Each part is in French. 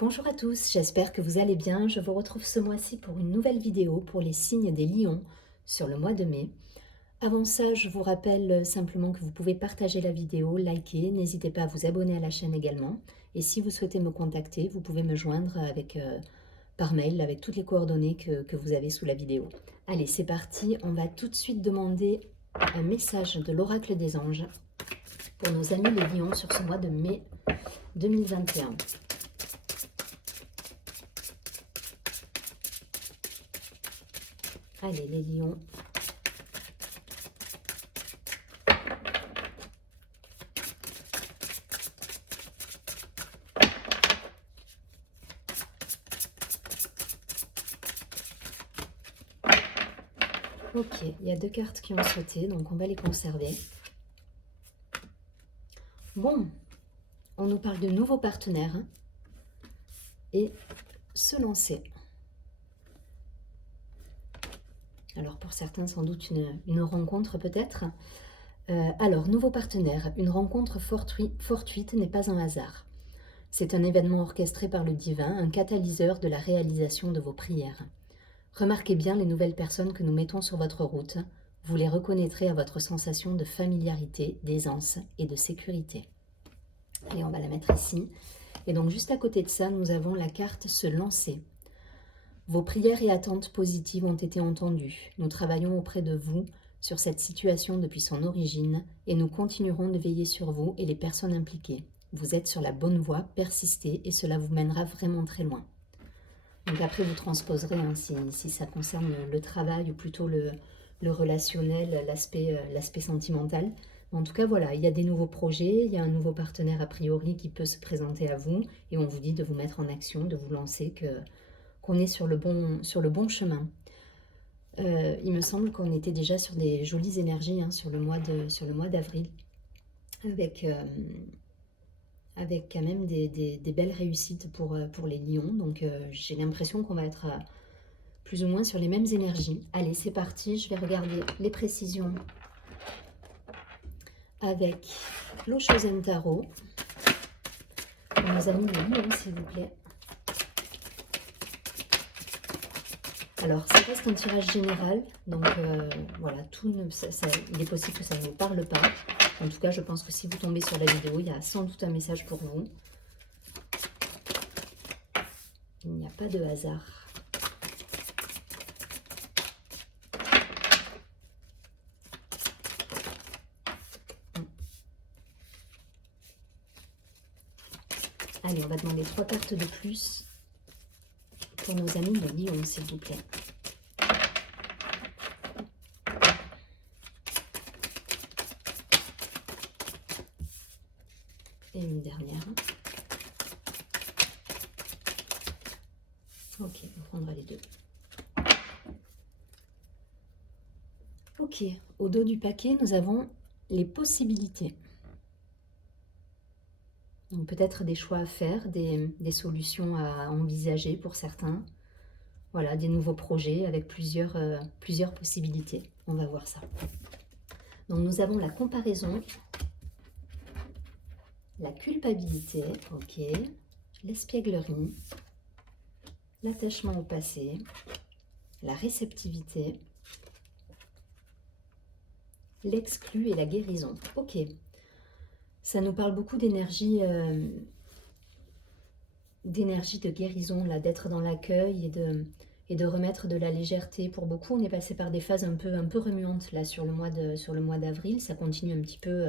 Bonjour à tous, j'espère que vous allez bien. Je vous retrouve ce mois-ci pour une nouvelle vidéo pour les signes des lions sur le mois de mai. Avant ça, je vous rappelle simplement que vous pouvez partager la vidéo, liker, n'hésitez pas à vous abonner à la chaîne également. Et si vous souhaitez me contacter, vous pouvez me joindre par mail avec toutes les coordonnées que vous avez sous la vidéo. Allez, c'est parti, on va tout de suite demander un message de l'oracle des anges pour nos amis les lions sur ce mois de mai 2021. Allez, les lions. Ok, il y a deux cartes qui ont sauté, donc on va les conserver. Bon, on nous parle de nouveaux partenaires et se lancer. Alors pour certains, sans doute une rencontre peut-être. Alors, nouveau partenaire, une rencontre fortuite n'est pas un hasard. C'est un événement orchestré par le divin, un catalyseur de la réalisation de vos prières. Remarquez bien les nouvelles personnes que nous mettons sur votre route. Vous les reconnaîtrez à votre sensation de familiarité, d'aisance et de sécurité. Allez, on va la mettre ici. Et donc, juste à côté de ça, nous avons la carte se lancer. Vos prières et attentes positives ont été entendues. Nous travaillons auprès de vous sur cette situation depuis son origine et nous continuerons de veiller sur vous et les personnes impliquées. Vous êtes sur la bonne voie, persistez et cela vous mènera vraiment très loin. Donc après, vous transposerez si ça concerne le travail ou plutôt le relationnel, l'aspect sentimental. En tout cas, voilà, il y a des nouveaux projets, il y a un nouveau partenaire a priori qui peut se présenter à vous et on vous dit de vous mettre en action, de vous lancer, qu'on est sur le bon chemin. Il me semble qu'on était déjà sur des jolies énergies sur le mois d'avril, avec quand même des belles réussites pour les lions. Donc j'ai l'impression qu'on va être plus ou moins sur les mêmes énergies. Allez, c'est parti, je vais regarder les précisions avec l'Oshozen Tarot. Pour nos amis les lions, s'il vous plaît. Alors, ça reste un tirage général, donc voilà, il est possible que ça ne vous parle pas. En tout cas, je pense que si vous tombez sur la vidéo, il y a sans doute un message pour vous. Il n'y a pas de hasard. Allez, on va demander 3 cartes de plus pour nos amis de Lion, s'il vous plaît. Et une dernière. Ok, on prendra les deux. Ok, au dos du paquet, nous avons les possibilités. Donc peut-être des choix à faire, des solutions à envisager pour certains. Voilà, des nouveaux projets avec plusieurs possibilités. On va voir ça. Donc nous avons la comparaison, la culpabilité, ok, l'espièglerie, l'attachement au passé, la réceptivité, l'exclu et la guérison. Ok, ça nous parle beaucoup d'énergie de guérison, là, d'être dans l'accueil et de remettre de la légèreté. Pour beaucoup, on est passé par des phases un peu remuantes là sur le mois d'avril. Ça continue un petit peu,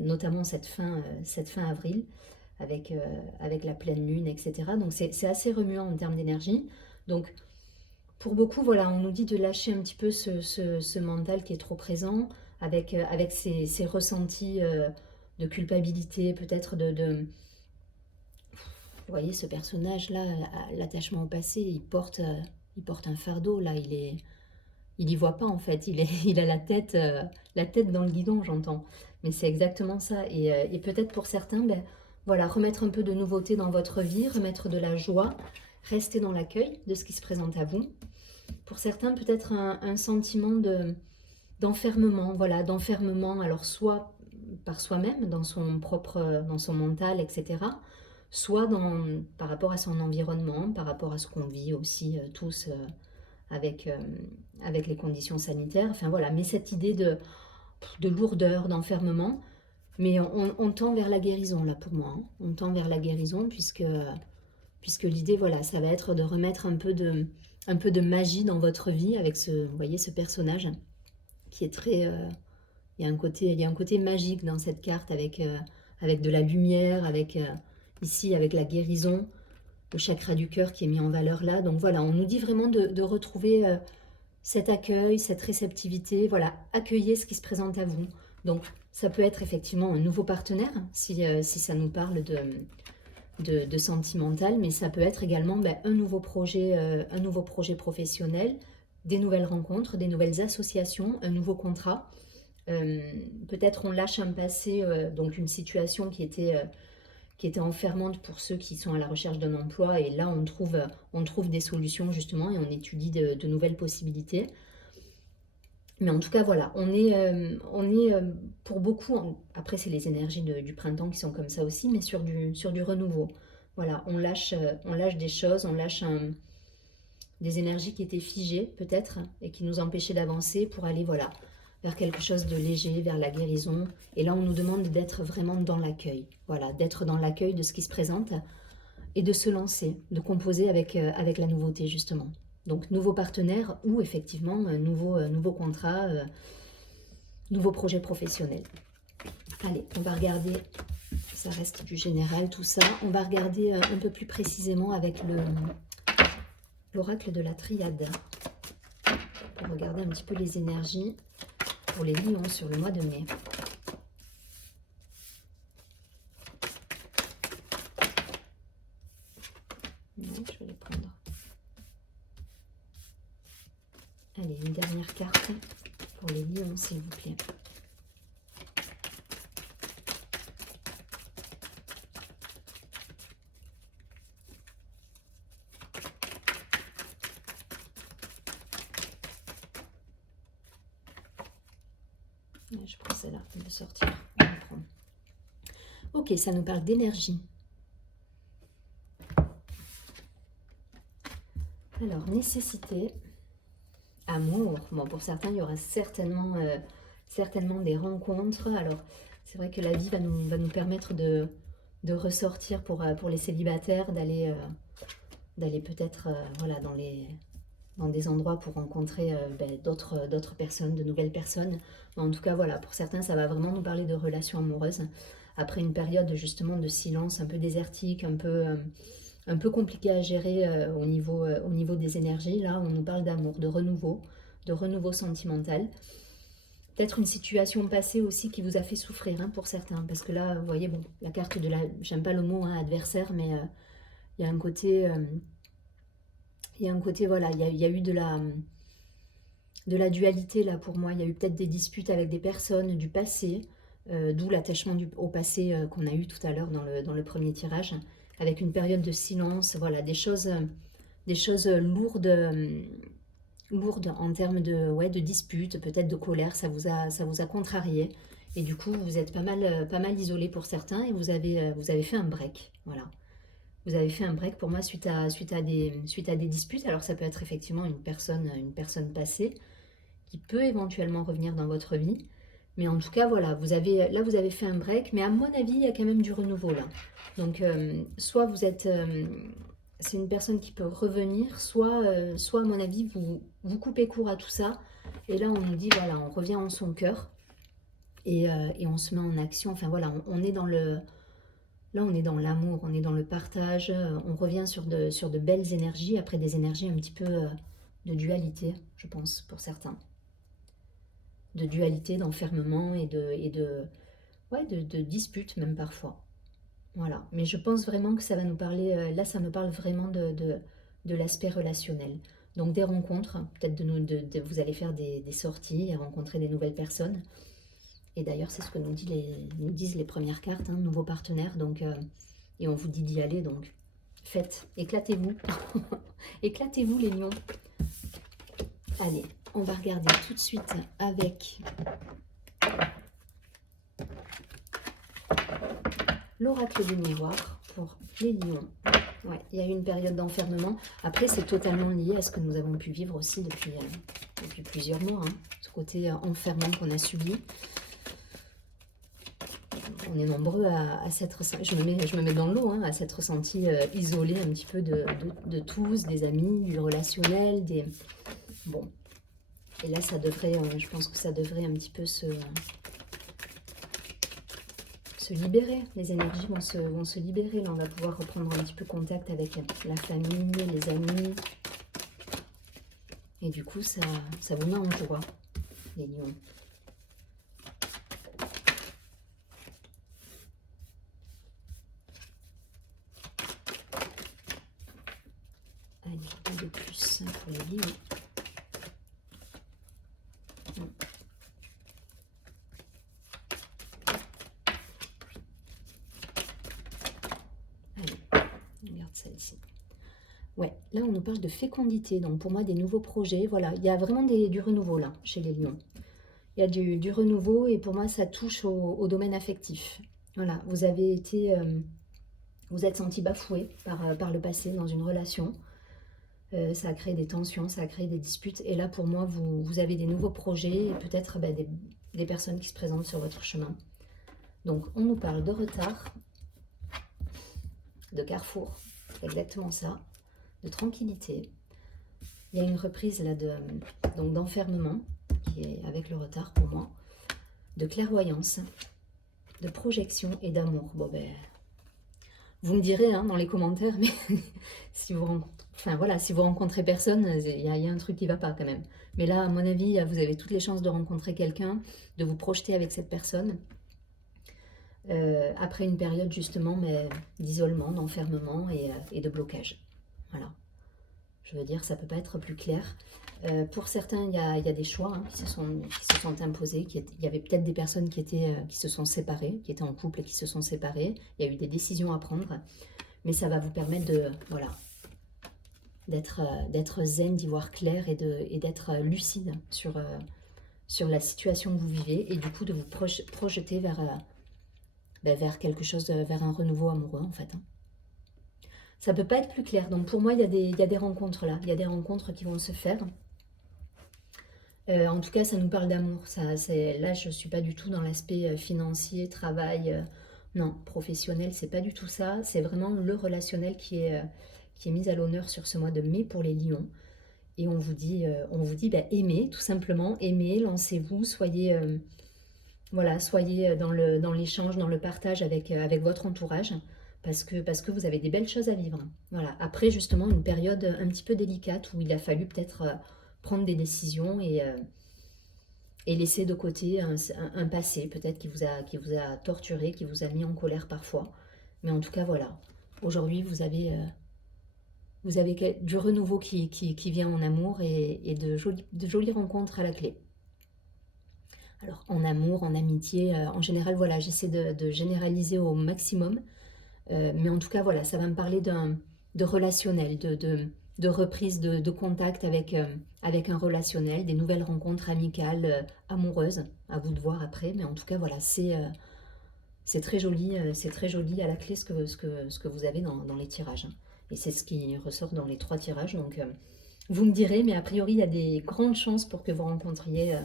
notamment cette fin avril, avec la pleine lune, etc. Donc c'est assez remuant en termes d'énergie. Donc pour beaucoup, voilà, on nous dit de lâcher un petit peu ce mental qui est trop présent, avec ces ressentis de culpabilité, peut-être vous voyez, ce personnage-là, l'attachement au passé, il porte un fardeau, là, il y voit pas, en fait, il a la tête dans le guidon, j'entends. Mais c'est exactement ça. Et peut-être pour certains, ben, voilà, remettre un peu de nouveauté dans votre vie, remettre de la joie, rester dans l'accueil de ce qui se présente à vous. Pour certains, peut-être un sentiment d'enfermement, voilà, d'enfermement, alors soit par soi-même, dans son mental, etc., soit par rapport à son environnement, par rapport à ce qu'on vit aussi tous avec, avec les conditions sanitaires. Enfin voilà, mais cette idée de lourdeur, d'enfermement, mais on tend vers la guérison là pour moi. Hein. On tend vers la guérison puisque l'idée, voilà, ça va être de remettre un peu de magie dans votre vie avec vous voyez, ce personnage qui est très... il y a un côté magique dans cette carte avec de la lumière, ici avec la guérison, le chakra du cœur qui est mis en valeur là. Donc voilà, on nous dit vraiment de retrouver cet accueil, cette réceptivité. Voilà, accueillez ce qui se présente à vous. Donc ça peut être effectivement un nouveau partenaire si ça nous parle de sentimental, mais ça peut être également un nouveau projet professionnel, des nouvelles rencontres, des nouvelles associations, un nouveau contrat. Peut-être on lâche un passé, donc une situation qui était enfermante pour ceux qui sont à la recherche d'un emploi, et là on trouve des solutions justement et on étudie de nouvelles possibilités. Mais en tout cas voilà, on est pour beaucoup, après c'est les énergies du printemps qui sont comme ça aussi, mais sur du renouveau. Voilà, on lâche des choses, on lâche des énergies qui étaient figées peut-être et qui nous empêchaient d'avancer pour aller voilà vers quelque chose de léger, vers la guérison. Et là, on nous demande d'être vraiment dans l'accueil. Voilà, d'être dans l'accueil de ce qui se présente et de se lancer, de composer avec la nouveauté, justement. Donc, nouveau partenaire ou effectivement, nouveau contrat, nouveau projet professionnel. Allez, on va regarder, ça reste du général tout ça. On va regarder un peu plus précisément avec l'oracle de la triade. Pour regarder un petit peu les énergies pour les lions sur le mois de mai. Ouais, je vais les prendre. Allez, une dernière carte pour les lions, s'il vous plaît. Je prends celle-là, on va sortir. On va prendre. Ok, ça nous parle d'énergie. Alors, nécessité, amour. Bon, pour certains, il y aura certainement des rencontres. Alors, c'est vrai que la vie va nous permettre de ressortir pour les célibataires, d'aller peut-être voilà, dans des endroits pour rencontrer d'autres personnes, de nouvelles personnes. Mais en tout cas, voilà, pour certains, ça va vraiment nous parler de relations amoureuses. Après une période justement de silence un peu désertique, un peu compliqué à gérer au niveau des énergies, là, on nous parle d'amour, de renouveau sentimental. Peut-être une situation passée aussi qui vous a fait souffrir pour certains. Parce que là, vous voyez, bon, la carte de la... J'aime pas le mot adversaire, mais il y a un côté... voilà, il y a eu de la dualité là pour moi. Il y a eu peut-être des disputes avec des personnes du passé, d'où l'attachement au passé qu'on a eu tout à l'heure dans le premier tirage, avec une période de silence, voilà, des choses lourdes en termes de disputes, peut-être de colère, ça vous a contrarié. Et du coup, vous êtes pas mal isolé pour certains et vous avez fait un break, voilà. Vous avez fait un break pour moi suite à des disputes. Alors ça peut être effectivement une personne passée qui peut éventuellement revenir dans votre vie. Mais en tout cas, voilà, vous avez fait un break. Mais à mon avis, il y a quand même du renouveau là. Donc, soit vous êtes... c'est une personne qui peut revenir, soit à mon avis, vous coupez court à tout ça. Et là, on nous dit, voilà, on revient en son cœur. Et on se met en action. Enfin voilà, on est dans le... Là, on est dans l'amour, on est dans le partage, on revient sur de belles énergies, après des énergies un petit peu de dualité, je pense, pour certains. De dualité, d'enfermement et de disputes même parfois. Voilà, mais je pense vraiment que ça va nous parler, là ça me parle vraiment de l'aspect relationnel. Donc des rencontres, peut-être vous allez faire des sorties et rencontrer des nouvelles personnes. Et d'ailleurs, c'est ce que nous disent les premières cartes, nouveaux partenaires. Donc, et on vous dit d'y aller, donc faites, éclatez-vous. Éclatez-vous les lions. Allez, on va regarder tout de suite avec l'oracle du miroir pour Les lions. Ouais, il y a eu une période d'enfermement. Après, c'est totalement lié à ce que nous avons pu vivre aussi depuis plusieurs mois. Hein. Ce côté enfermement qu'on a subi. On est nombreux à s'être... Je me mets dans l'eau, hein, à s'être ressenti isolé un petit peu de tous, des amis, du relationnel, des... Bon. Et là, ça devrait... je pense que ça devrait un petit peu se libérer. Les énergies vont se libérer. Là, on va pouvoir reprendre un petit peu contact avec la famille, les amis. Et du coup, ça vous met en joie, les lions. Allez, un de plus pour les lions. Allez, on regarde celle-ci. Ouais, là on nous parle de fécondité, donc pour moi des nouveaux projets, voilà, il y a vraiment du renouveau là, chez les lions. Il y a du renouveau et pour moi ça touche au domaine affectif. Voilà, vous avez été, vous êtes senti bafoué par le passé dans une relation. Ça a créé des tensions, ça a créé des disputes et là pour moi vous avez des nouveaux projets et peut-être des personnes qui se présentent sur votre chemin. Donc on nous parle de retard, de carrefour, exactement ça. De tranquillité. Il y a une reprise là d'enfermement, qui est avec le retard pour moi, de clairvoyance, de projection et d'amour. Bon ben, vous me direz hein, dans les commentaires, mais si vous rencontrez personne, il y a un truc qui ne va pas quand même. Mais là, à mon avis, vous avez toutes les chances de rencontrer quelqu'un, de vous projeter avec cette personne. Après une période justement d'isolement, d'enfermement et de blocage. Voilà. Je veux dire, ça ne peut pas être plus clair. Pour certains, il y a des choix hein, qui se sont imposés. Il y avait peut-être des personnes qui se sont séparées, qui étaient en couple et qui se sont séparées. Il y a eu des décisions à prendre. Mais ça va vous permettre d'être zen, d'y voir clair et d'être lucide sur la situation que vous vivez. Et du coup, de vous projeter vers quelque chose, vers un renouveau amoureux en fait. Hein. Ça ne peut pas être plus clair. Donc pour moi, il y a des rencontres là. Il y a des rencontres qui vont se faire. En tout cas, ça nous parle d'amour. Là, je ne suis pas du tout dans l'aspect financier, travail, non, professionnel. C'est pas du tout ça. C'est vraiment le relationnel qui est mis à l'honneur sur ce mois de mai pour les lions. Et on vous dit aimez, tout simplement. Aimez, lancez-vous, soyez dans l'échange, dans le partage avec votre entourage. Parce que vous avez des belles choses à vivre. Voilà. Après, justement, une période un petit peu délicate où il a fallu peut-être prendre des décisions et laisser de côté un passé, peut-être qui vous a torturé, qui vous a mis en colère parfois. Mais en tout cas, voilà. Aujourd'hui, vous avez du renouveau qui vient en amour et de jolies rencontres à la clé. Alors, en amour, en amitié, en général, voilà, j'essaie de généraliser au maximum. Mais en tout cas, voilà, ça va me parler de relationnel, de reprise de contact avec un relationnel, des nouvelles rencontres amicales, amoureuses, à vous de voir après. Mais en tout cas, voilà, c'est très joli à la clé ce que vous avez dans les tirages. Hein. Et c'est ce qui ressort dans les 3 tirages. Donc, vous me direz, mais a priori, il y a des grandes chances pour que vous rencontriez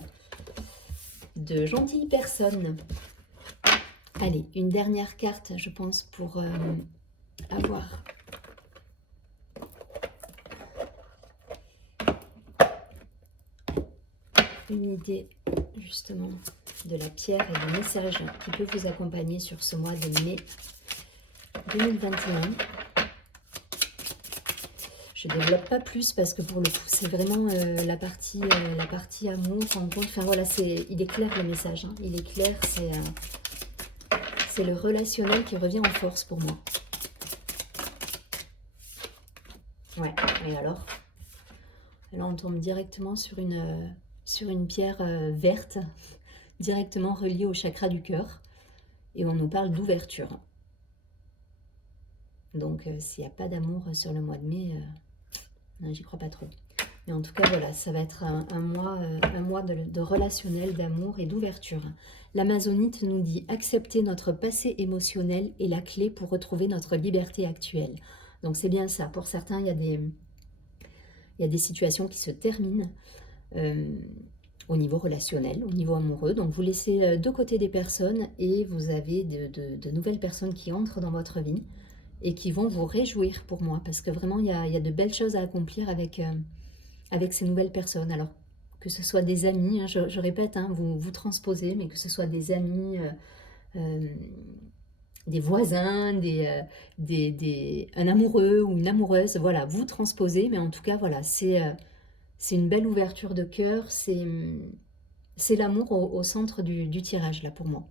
de gentilles personnes. Allez, une dernière carte, je pense, pour avoir une idée, justement, de la pierre et du message qui peut vous accompagner sur ce mois de mai 2021. Je ne développe pas plus parce que pour le coup, c'est vraiment la partie amour, rencontre. Enfin voilà, il est clair le message. Hein. Il est clair, c'est le relationnel qui revient en force pour moi. Ouais, et alors là, on tombe directement sur une pierre verte, directement reliée au chakra du cœur. Et on nous parle d'ouverture. Donc, s'il n'y a pas d'amour sur le mois de mai, non, j'y crois pas trop. Mais en tout cas, voilà, ça va être un mois de relationnel, d'amour et d'ouverture. L'Amazonite nous dit: accepter notre passé émotionnel est la clé pour retrouver notre liberté actuelle. Donc c'est bien ça. Pour certains, il y a des situations qui se terminent euh, au niveau relationnel, au niveau amoureux. Donc vous laissez de côté des personnes et vous avez de nouvelles personnes qui entrent dans votre vie et qui vont vous réjouir pour moi, parce que vraiment il y a de belles choses à accomplir avec ces nouvelles personnes. Alors que ce soit des amis, hein, je répète, hein, vous transposez, mais que ce soit des amis, euh, des voisins, un amoureux ou une amoureuse, voilà, vous transposez, mais en tout cas, voilà, c'est une belle ouverture de cœur, c'est l'amour au centre du tirage, là, pour moi.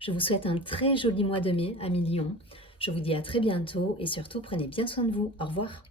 Je vous souhaite un très joli mois de mai, amis Lion. Je vous dis à très bientôt et surtout, prenez bien soin de vous. Au revoir.